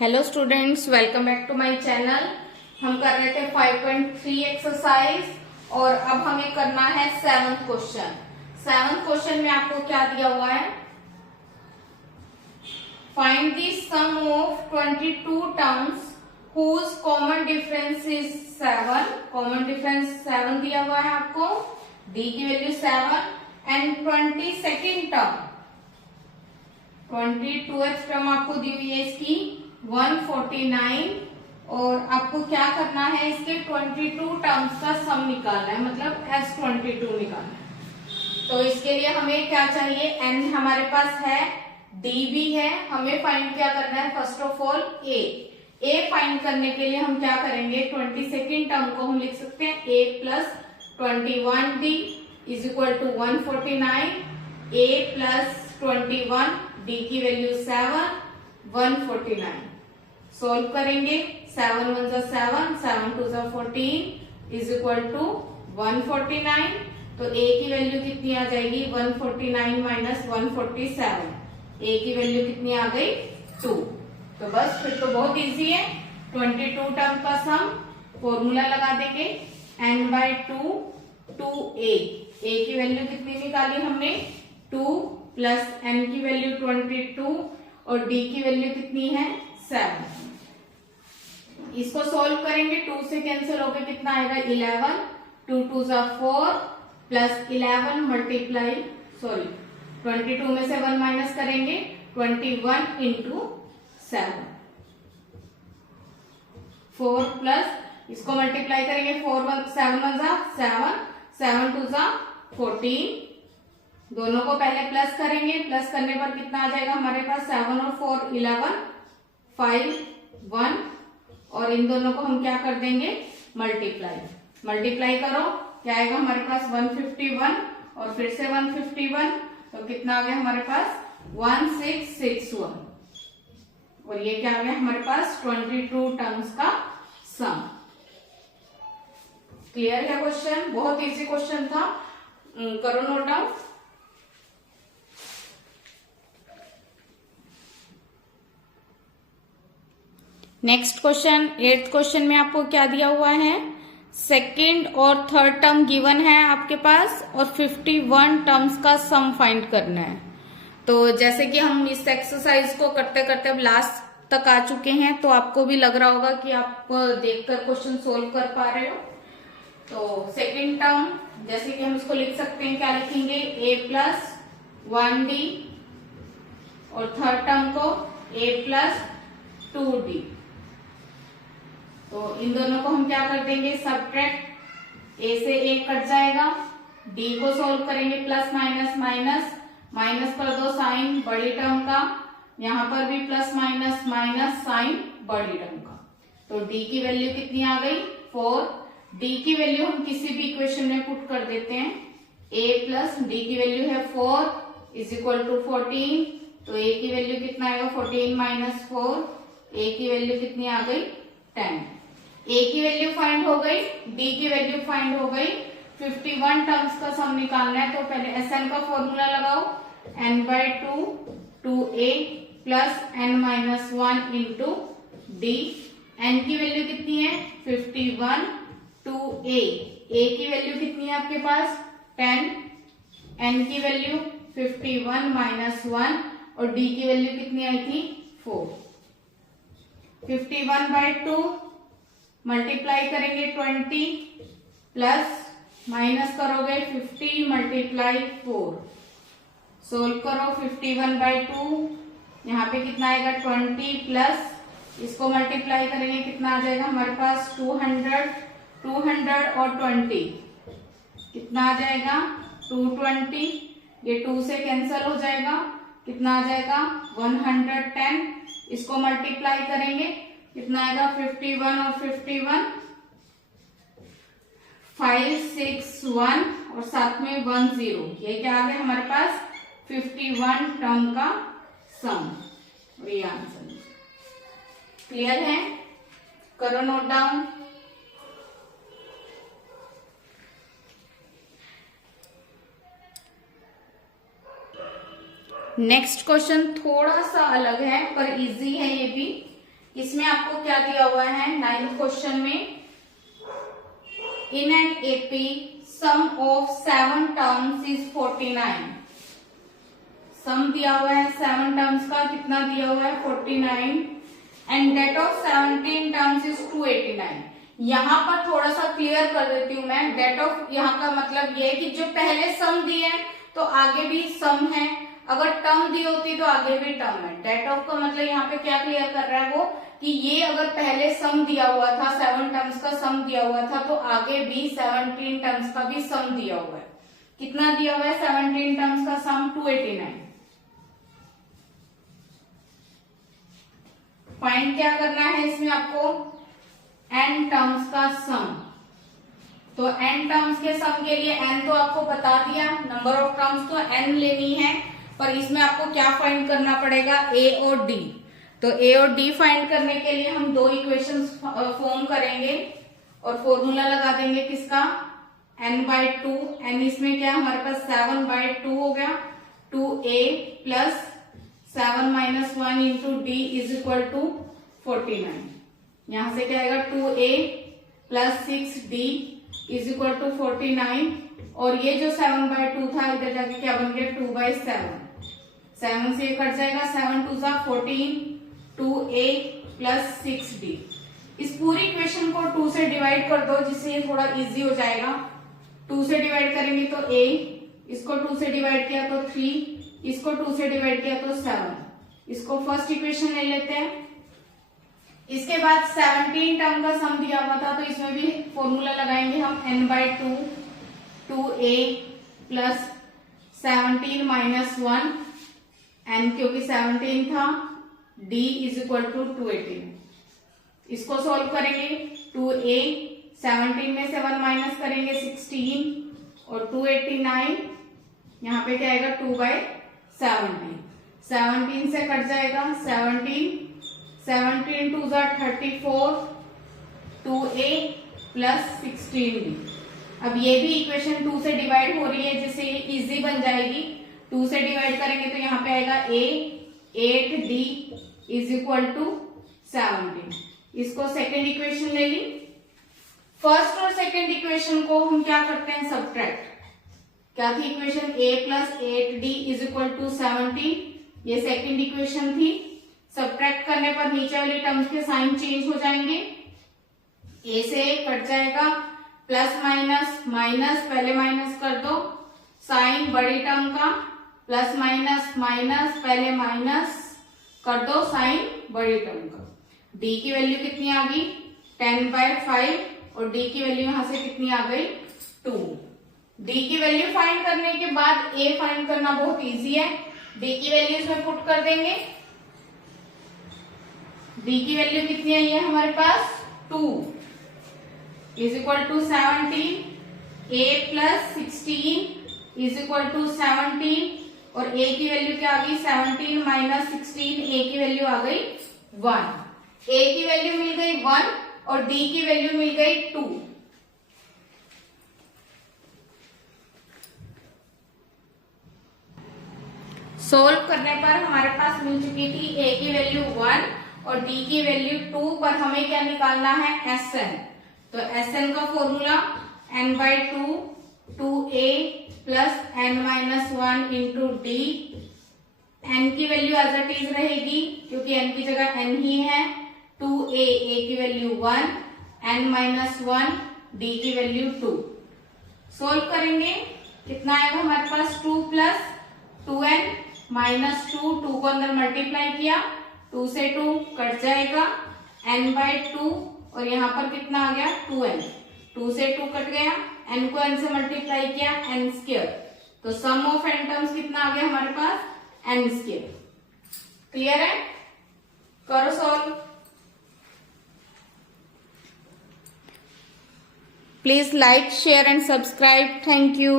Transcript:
Hello students, welcome back to my channel. हम कर रहे थे 5.3 एक्सरसाइज और अब हमें करना है 7th क्वेश्चन। 7th क्वेश्चन में आपको क्या दिया हुआ है, find the sum of 22 terms whose common difference is 7। Common difference 7 दिया हुआ है आपको, डी की value 7 and 22nd term 22th term आपको दी हुई है इसकी 149 और आपको क्या करना है, इसके 22 टर्म्स का सम निकालना है, मतलब S22 निकालना है। तो इसके लिए हमें क्या चाहिए, n हमारे पास है, d भी है, हमें फाइंड क्या करना है, first of all a find करने के लिए हम क्या करेंगे, 22nd टर्म को हम लिख सकते हैं a plus 21d is equal to 149, a plus 21 d की वैल्यू 7 149 सोल्व करेंगे, 7 1 जा 7 7 2 जा 14 इज इक्वल टू 149। तो a की वैल्यू कितनी आ जाएगी, 149 माइनस 147, a की वैल्यू कितनी आ गई 2। तो बस फिर तो बहुत इजी है, 22 टर्म का सम फॉर्मूला लगा देंगे n/2 2a की वैल्यू कितनी निकाली हमने 2 प्लस n की वैल्यू 22 और d की वैल्यू कितनी है 7। इसको सॉल्व करेंगे, 2 से कैंसिल होकर कितना आएगा 11, 2 2 जा 4 प्लस 11 मल्टीप्लाई 22 में से 1 माइनस करेंगे 21 इंटू 7 4 प्लस इसको मल्टीप्लाई करेंगे 4 1 7 1 जा 7 7 2 जा 14, दोनों को पहले प्लस करेंगे, प्लस करने पर कितना आ जाएगा हमारे पास 7 और 4 11 5 1 और इन दोनों को हम क्या कर देंगे मल्टीप्लाई करो, क्या आएगा हमारे पास 151 और फिर से 151, तो कितना आ गया हमारे पास 1661 और ये क्या आ गया हमारे पास 22 टर्म्स का सम। क्लियर है क्वेश्चन, बहुत इजी क्वेश्चन था, करो note down. Next question 8th question में आपको क्या दिया हुआ है, सेकेंड और थर्ड टर्म गिवन है आपके पास और 51 टर्म्स का सम फाइंड करना है। तो जैसे कि हम इस एक्सरसाइज को करते करते अब लास्ट तक आ चुके हैं, तो आपको भी लग रहा होगा कि आप देखकर क्वेश्चन सोल्व कर पा रहे हो। तो सेकेंड टर्म जैसे कि हम इसको लिख सकते हैं, क्या लिखेंगे a प्लस 1d और थर्ड टर्म को a प्लस 2d। तो इन दोनों को हम क्या कर देंगे सबट्रैक्ट, a से a कट जाएगा, d को सोल्व करेंगे प्लस माइनस माइनस माइनस कर दो साइन बड़ी टर्म का, यहाँ पर भी प्लस माइनस माइनस साइन बड़ी टर्म का, तो d की वैल्यू कितनी आ गई 4। d की वैल्यू हम किसी भी इक्वेशन में पुट कर देते हैं, a प्लस d की वैल्यू है 4 इज इक्वल टू 14, तो a की वैल्यू कितना आएगा 14 माइनस 4, a की वैल्यू कितनी आ गई 10। a की वैल्यू फाइंड हो गई, d की वैल्यू फाइंड हो गई, 51 टर्म्स का सम निकालना है। तो पहले Sn का फॉर्मूला लगाओ, n/2 2a plus n minus 1 into d। n की वैल्यू कितनी है 51 2a, a की वैल्यू कितनी है आपके पास 10, n की वैल्यू 51 माइनस 1 और d की वैल्यू कितनी आई थी 4। 51/2 मल्टीप्लाई करेंगे 20 प्लस माइनस करोगे 50 मल्टीप्लाई 4, सोल्व करो 51/2, यहाँ पे कितना आएगा 20 प्लस इसको मल्टीप्लाई करेंगे कितना आ जाएगा हमारे पास 200 और 20 कितना आ जाएगा 220, ये 2 से कैंसिल हो जाएगा, कितना आ जाएगा 110, इसको मल्टीप्लाई करेंगे कितना आएगा 51 और 51 561 और साथ में 10, ये क्या आ गया हमारे पास 51 टर्म का सम और ये आंसर। क्लियर है, करो नोट डाउन। नेक्स्ट क्वेश्चन थोड़ा सा अलग है पर इजी है ये भी। इसमें आपको क्या दिया हुआ है 9th क्वेश्चन में, in an AP some of 7 terms is 49। सम दिया हुआ है 7 टर्म्स का, कितना दिया हुआ है 49, and that of 17 terms is 289। यहाँ पर थोड़ा सा क्लियर कर देती हूँ मैं, डेट ऑफ यहाँ का मतलब ये है कि जो पहले सम दिए हैं तो आगे भी सम है, अगर टर्म दी होती तो आगे भी टर्म है। डेट ऑफ का मतलब यहाँ पे क्या क्लियर कर रहा है वो, कि ये अगर पहले सम दिया हुआ था, 7 टर्म्स का सम दिया हुआ था, तो आगे भी 17 टर्म्स का भी सम दिया हुआ है। कितना दिया हुआ है 17 टर्म्स का सम 289। फाइंड क्या करना है इसमें आपको, n टर्म्स का सम। तो n टर्म्स के सम के लिए n तो आपको बता दिया, नंबर ऑफ टर्म्स तो n लेनी है, पर इसमें आपको क्या फाइंड करना पड़ेगा, a और d। तो a और d फाइंड करने के लिए हम दो इक्वेशंस फॉर्म करेंगे और फॉर्मूला लगा देंगे किसका, n/2। n इसमें क्या हमारे पास 7/2 हो गया, 2a plus 7 - 1 into d is equal to 49। यहां से क्या आएगा 2a plus 6d is equal to 49, और ये जो 7/2 था इधर जाके क्या बन गया 2/7। 7 से कट जाएगा, 7 2 सा 14, 2a प्लस 6d। इस पूरी इक्वेशन को 2 से डिवाइड कर दो जिससे ये थोड़ा इजी हो जाएगा। 2 से डिवाइड करेंगे तो a, इसको 2 से डिवाइड किया तो 3, इसको 2 से डिवाइड किया तो 7। इसको फर्स्ट इक्वेशन ले लेते हैं। इसके बाद 17 टर्म का सम दिया हुआ था, तो इसमें भी फॉर्मूला लगाएंगे हम, n/2, 2a प्लस 17 - 1, n क्योंकि 17 था, d इज इक्वल टू 218। इसको सॉल्व करेंगे, 2a 17 में से 1 माइनस करेंगे 16, और 289 यहाँ पे क्या आएगा 2/17। 17 से कट जाएगा 17, 17 2 ज़ा 34, 2a प्लस 16d। अब ये भी इक्वेशन 2 से डिवाइड हो रही है जिससे ये इजी बन जाएगी। 2 से डिवाइड करेंगे तो यहाँ पे आएगा a, 8d is equal to 17। इसको सेकेंड इक्वेशन ले ली। फर्स्ट और सेकेंड इक्वेशन को हम क्या करते हैं, सब्ट्रैक्ट। क्या थी equation, a plus 8d is equal to 17, ये सेकेंड इक्वेशन थी। सब्ट्रैक्ट करने पर नीचे वाले टर्म्स के साइन चेंज हो जाएंगे, a से कट जाएगा, प्लस माइनस माइनस, पहले माइनस कर दो, साइन बड़ी टर्म का, प्लस माइनस माइनस, पहले माइनस कर दो साइन बड़ी टर्म का। d की वैल्यू कितनी आ गई 10/5, और d की वैल्यू यहां से कितनी आ गई 2। d की वैल्यू फाइंड करने के बाद a फाइंड करना बहुत इजी है। d की वैल्यू इसमें पुट कर देंगे। d की वैल्यू कितनी आई है हमारे पास 2 is equal to 17, a plus 16 is equal to 17, और a की वैल्यू क्या आ गई 17 माइनस 16, a की वैल्यू आ गई 1। a की वैल्यू मिल गई 1 और d की वैल्यू मिल गई 2। सोल्व करने पर हमारे पास मिल चुकी थी a की वैल्यू 1 और d की वैल्यू 2, पर हमें क्या निकालना है Sn। तो Sn का formula n/2 2a plus n-1 into d। n की वैल्यू एज इट इज रहेगी क्योंकि n की जगह n ही है। 2a, a की वैल्यू 1, n-1, d की वैल्यू 2। सोल्व करेंगे कितना आएगा हमारे पास 2 प्लस 2n माइनस 2, 2 को अंदर मल्टीप्लाई किया, 2 से 2 कट जाएगा, n/2, और यहाँ पर कितना आ गया 2n। 2 से 2 कट गया, n को n से मल्टीप्लाई किया n²। तो सम ऑफ n टर्म्स कितना आ गया हमारे पास n²। क्लियर है, करो solve. Please like, share and subscribe. Thank you.